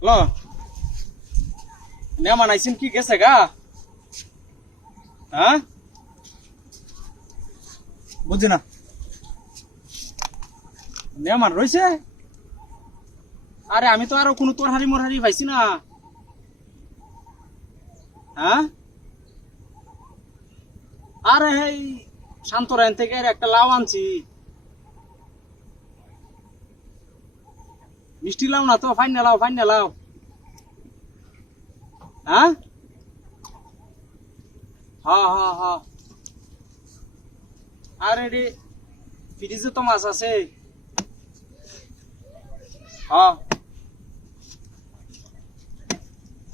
Hello মেহমান আইসিন কি গেছে গা? হ্যাঁ বুঝছি না। মেহমান রয়েছে? আরে আমি তো আরো কোনো তরহারি মরহারি পাইছি না। হ্যাঁ আরে এই শান্তরায়ন থেকে একটা লাউ আনছি। মিষ্টি লাউ না তো, ফাইন লাউ ফাইন লাউ। হ্যাঁ হ্যাঁ হ্যাঁ হ্যাঁ আরে রে ফ্রিজে তো মাছ আছে। হ্যাঁ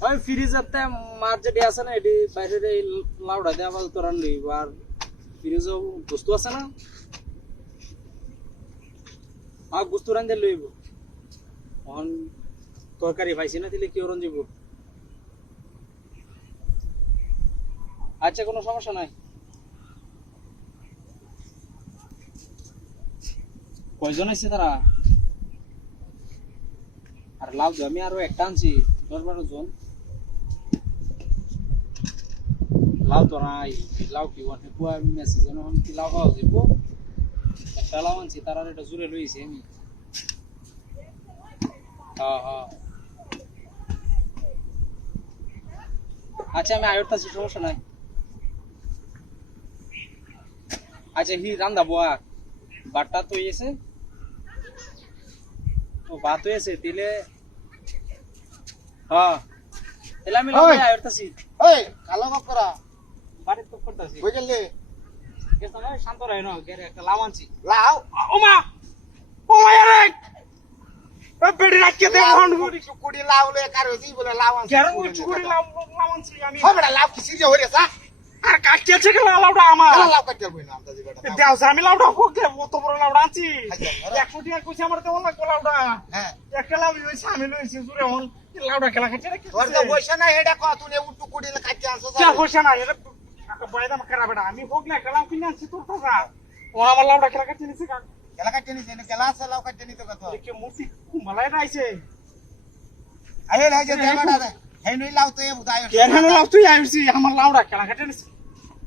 ওই ফ্রিজেতে মাছ যেটি আছে না এটি বাইরের এই লাউডা দিয়ে আবার তো রান্না হইব। আর ফ্রিজেও বস্তু আছে না, বস্তু রান্ধে লইব। অন তরকারি পাইছি না দিলে কি ওরন যাব। আচ্ছা কোনো সমস্যা নাই। কয়জন আছে তারা? আর লাউ আমি আরো একটা আনছি, 10-12 জন। লাউ তো নাই, লাউ কি ওয়ান পুয়া মেসেজ জানো কি লাউ পাওয়া যাবো। একটা লাউ আনছি তারা এটা জুড়ে লইছি আমি। হ্যাঁ হ্যাঁ আচ্ছা আমি আয়রতাছি, সমস্যা নাই। আচ্ছা হি রান্দা বোয়া বাটটা তো এসে ও ভাত হয়েছে দিলে। হ্যাঁ তাহলে আমি লাউ আয়রতাছি। ওই কালো বাপরা বাড়ি তো করতাছি বুঝলি গেছ না শান্ত রাই না গেরে একটা লাউ আনছি। লাও ওমা ওমা আরে পেড়ি রাখকে দে মন কুড়ি কুড়ি লাউ লে কার হইছি বলে লাউ আনছি গেরে চুকুরি লাউ আনছি আমি। হবে লাউ কিসি যে হইরেছা আর কাটিয়েছে কি লাউটা আমার লাউ কাটতে বই না আমদা দিবেটা দেওস আমি লাউটা হোক অত বড় লাউটা আনছি। 100 টাকা কইছে আমার দেওয়া লাগবে লাউটা। হ্যাঁ একটা লাউ হইছে আমি লইছি জুরে হন লাউটা খেলা খাচ্ছে না কি তোর তো পয়সা নাই হেডা কত তুই উট্টু কুড়ি লে কাটতে আনছো যা পয়সা নাই এটা বাইদা খারাপ এটা আমি হোক না খেলা কিনে আনছি তোর টাকা ও আমার লাউটা খেলা খাচ্ছে নিছে কান গেলা কাটতে নিছে গেলা আছে লাউ কাটতে নিতে কত দেখে মূর্তি মালাই রাইছে। আরে লাই যে দেমাডা দে হেই নই লাউ তো এ বুদায় কেন লাউ তুই আইছি আমার লাউটা খেলা খাচ্ছে নিছে।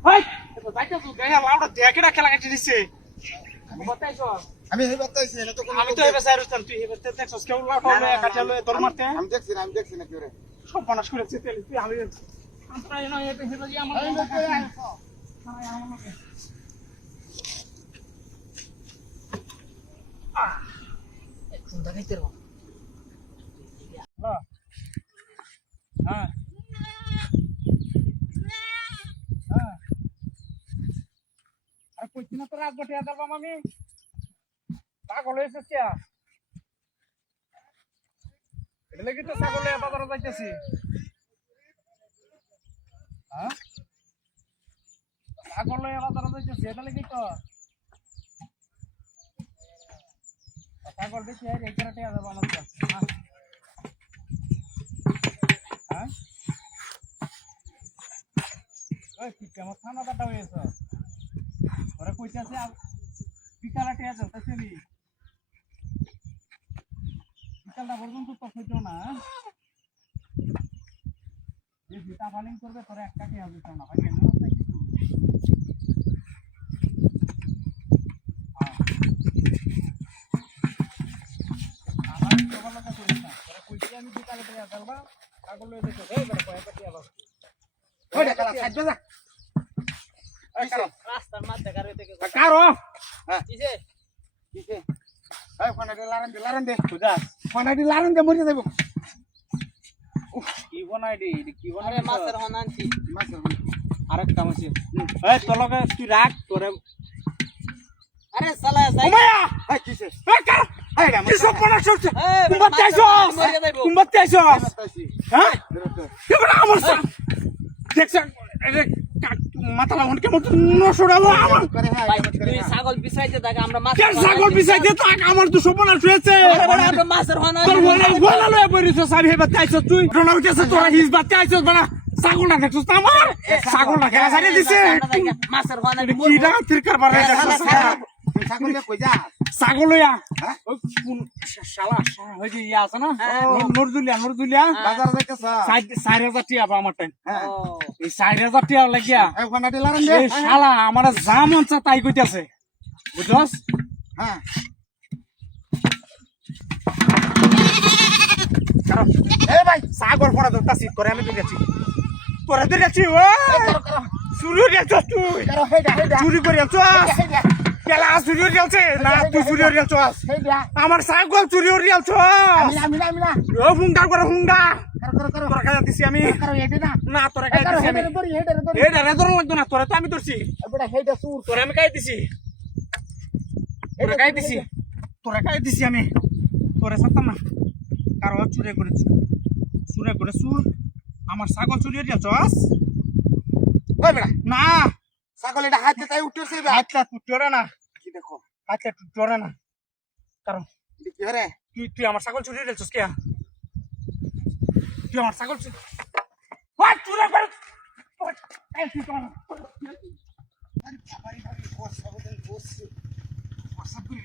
ভাই তো যাইতে তুই গায়া লাউটা দেখেটা খেলা খাচ্ছে নিছে। বতাইছো আমি হেই বতাইছি না তো কোন আমি তো এবে সাইরুস্তান তুই এবে দেখছস কেউ লাউটা কাটে লয় তোর মারতে আমি দেখছি না কি রে সব বানাস করেছে তেল তুই আমি আমরাই না এটা হেবা যে আমার আমি দেখতে আইছো এখন দেখাইতে রো। হ্যাঁ হ্যাঁ আর কইছি না তো রাত বটিয়া দরবাম আমি পাগল হয়েছিস কে? এটা লাগি তো ছাগল লইয়া বাজারে যাইতেছি। হ্যাঁ ছাগল লইয়া বাজারে যাইতেছি এটা লাগি তো ছাগল বেশি হয় এই করে টিয়া যাবো আমার কাছে। হ্যাঁ ওই কি কেমন থানা কাটা হয়েছে ওরা কইতাছে বিকালে টিয়া যাচ্ছে নি বিকালটা পর্যন্ত তো হইতো না। যে জুতা ফালিং করবে তোরা একটা টিয়া দিত না ভাই কেন আমার সবার লোকে করিস না ওরা কইছি আমি বিকালে টিয়া যাবো ছাগল লয়ে যেতে এই বড় কয়েকটা টিয়া বাস ওইটা কালা সাইড যা রাস্তার মধ্যে গাড়ি থেকে কারো হ্যাঁ কিসে কিসে এই ফোনাডি লারান দে খুদা ফোনাডি লারান দে মরে যাইবো কি বনাইডি কি বনাই আরে মাছের হন আনছি মাছের আরেকটা মাছ এই তলকে তুই রাখ তোরে আরে সালা যাই ওমায়া এই কিসে এই কার এই রে কি সব বনা চলছে এই কুম্বাতে আইছস মরে যাইবো কুম্বাতে আইছস তাইছি হ্যাঁ কি বড় আমার দেখছ এটা মাথা লাগুন কেমন নসড়ালো আমার করে হ্যাঁ ভাই তুই ছাগল বিছাইতে থাক আমরা মাছ কেন ছাগল বিছাই দে তাক আমার তো সপনা শুয়েছে আমরা মাছের হন তোর বলা লয়ে পড়িছ সাবি হেবা তাইছস তুই প্রণাম কেছে তোরা হিজ বাতে আইছস বড়া ছাগল না দেখছস তো আমার ছাগল না খেলা ছাড়িয়ে দিছে মাছের হন কি রাত তিরকার বারে দেখছস ছাগল কই যা ছাগল লইয়া হ্যাঁ? ওই কোন শালা ওই যে ইয়া আছে না হ্যাঁ। নরদুলিয়া বাজার যাইতেছা 4,000 টাকা পাবো আমার টাইম হ্যাঁ ও এই 4,000 টাকা লাগিয়া এই ফোনাটি লাগান দে এই শালা আমার যা মন চা তাই কইতাছে বুঝছস হ্যাঁ এই ভাই ছাগল পড়া ধরতাছি তোরে আমি ধরেছি ও চুরি হইয়াছস তুই করো হেডা চুরি করে আনছস হেডা কেলা চুরি হইয়াছে না তুই চুরি হইয়াছস হেডা আমার ছাগল চুরি হইয়াছস আমি না ও হুঙ্গা করে হুঙ্গা করো তোরা খাইয়া দিছি আমি করো হেডা না না তোরা খাইয়া দিছি আমি হেডা এই রে ধর লাগতো না তোরা তো আমি ধরছি এবড়া হেডা সুর তোরা আমি খাই দিছি তোরা খাই দিছি আমি তোরা সাতাম না কারো চুরি করে চুর আমার ছাগল চুরি হইয়াছস ওই বেড়া না ছাগল এটা হাতে তাই উঠতেছে বে হাতটা টুটরে না কি দেখো হাতটা টুটরে না কারণ এটা কি হরে তুই আমার ছাগল চুরি হইয়াছস কে তুই আমার ছাগল চুরি ওই চুরি করে এই তুই তো আরে বাবারে বস ছাগল বস বস করে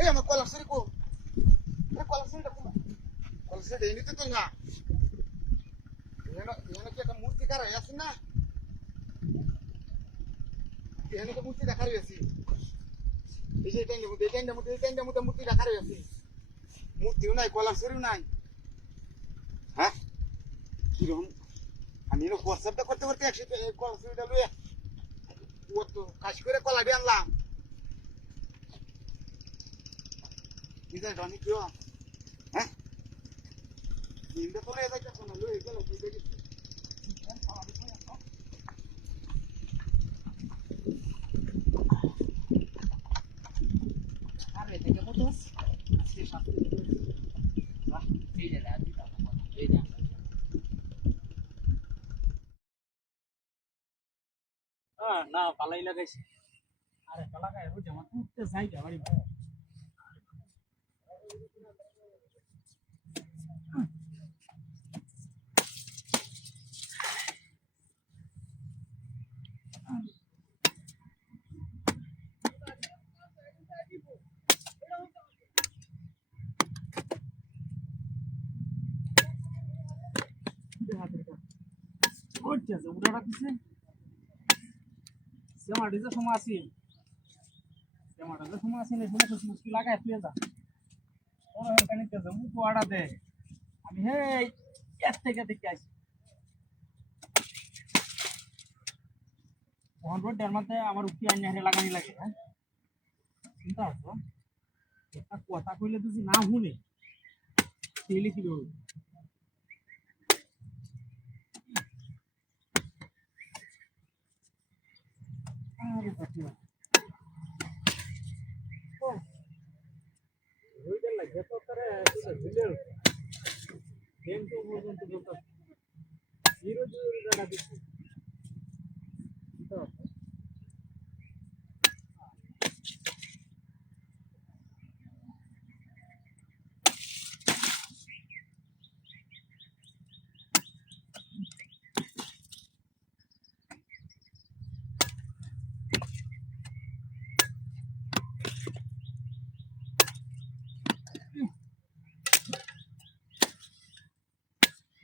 এই আমার কলার সরি কো এই কলার সরিটা কো কলার সরি দেই নিতে তো না এনে কি একটা মূর্তি কারা আছে না এনে তো মূর্তি দেখা রয়েছে এই যে টেন্ডে মূর্তি দেখা রয়েছে মূর্তিও নাই কলার সরিও নাই হ্যাঁ কিরকম আমি এনে হোয়াটসঅ্যাপটা করতে করতে একসাথে কলার সরিটা লুয়ে ও তো কাজ করে কলা দিয়ে আনলাম Bisa Doni kyo? Hah? Hindi to leda ka na lo, ikaw lang pwede dito. Abre, te que motos. Así es. Va, pide la vida, pide. না পালাই লাগাইছি আরে পালা গায় রোজ আমার উঠতে যাই বাড়ি উড়াটা দিছে সেমাটি যে সময় আছে সেমাটা যে সময় আছে না সময় মুশকিল লাগায় তুই যা ওরা এখানে কে যাবো তো আড়া দে আমি হে এর থেকে দেখে আসি ওখান রোডের মধ্যে আমার উঠি আইনা হেরে লাগানি লাগে হ্যাঁ চিন্তা হতো একটা কথা কইলে তুই না শুনে তেলে কি করবো আরে বাবা রোডের লাগে তো করে এটা ভিলেল কিন্তু পর্যন্ত বলতা জিরো জিরো জায়গা দিছি তো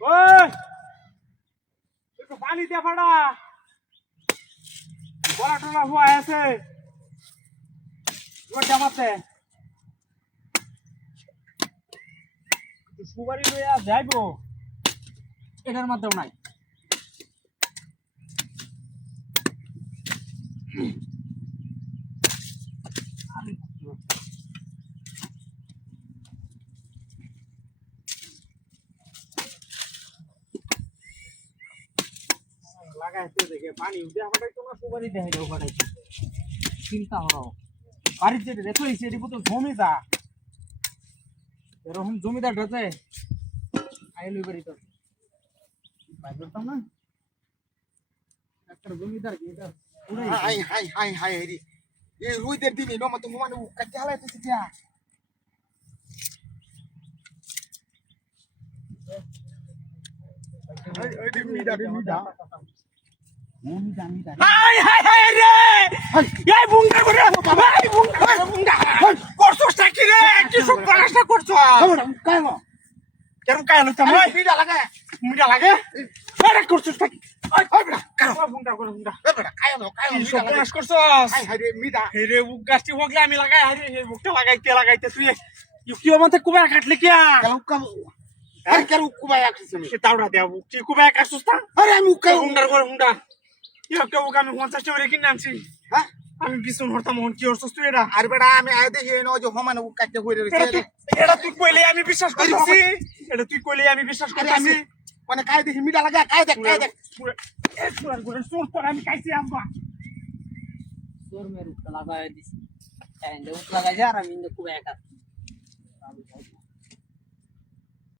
ওই একটু পানি দে ফাড়া বলা টলা হওয়া আছে ওটা মাতে সুবারি লইয়া যাইবো এটার মাধ্যম নাই লাগাইতে দেখে পানি উঠে আমাদের কোনো সুবারি দেখাই দেবো পাঠাই চিন্তা হলো বাড়ির যেটা রেখে হয়েছে এটি তো জমিদা এরকম জমিদার ঢাতে আইলু বাড়ি তো ভাই করতাম না একটা জমিদার কি এটা হাই হাই হাই হাই রে এই রুইদের দিবি নমা তো মানে কাটতে হালাইতেছে কিয়া এই দিবি মিডা হাই হাই হাই রে এই বুঙ্গা করে ভাই বুঙ্গা করছস কি রে কি সব করাসটা করছস কামা কেন কায়লো তুমি মিডা লাগে আরে করছস কি ওই বড়া কারো বুঙ্গা করে বুঙ্গা এ বড়া কায়ো কি সব মিডা করাস করছস হাই হাই রে মিডা এই রে বুগাস্তি হগলে আমি লাগাই আরে এই বুকটা লাগাইতে তুই কি মতে কুবা কাটলে কিয়া কাম আরে কারু কুবাই আছিস সে তাওড়া দেব কি কুবা কাটছস তা আরে আমি উকাই বুঙ্গার করে বুঙ্গা ইয়োকে বুকা আমি 50 টাকা রে কিনে আনছি হ্যাঁ আমি বিছুন হরতাম হন কি হরছস তুই এটা আর বেড়া আমি আয় দেখি ন যে হমান কাটতে হইরে রইছে এটা তুই কইলে আমি বিশ্বাস করতেছি এটা তুই কইলে আমি বিশ্বাস আরে করতেছি আমি মানে কাই দেখি মিডা লাগা কাই দেখ আমি খাইছি আম্মা তোর মেরু লাগাই দিছি এন্ড উঠ লাগাই যা আর আমি ইন্দে খুব একা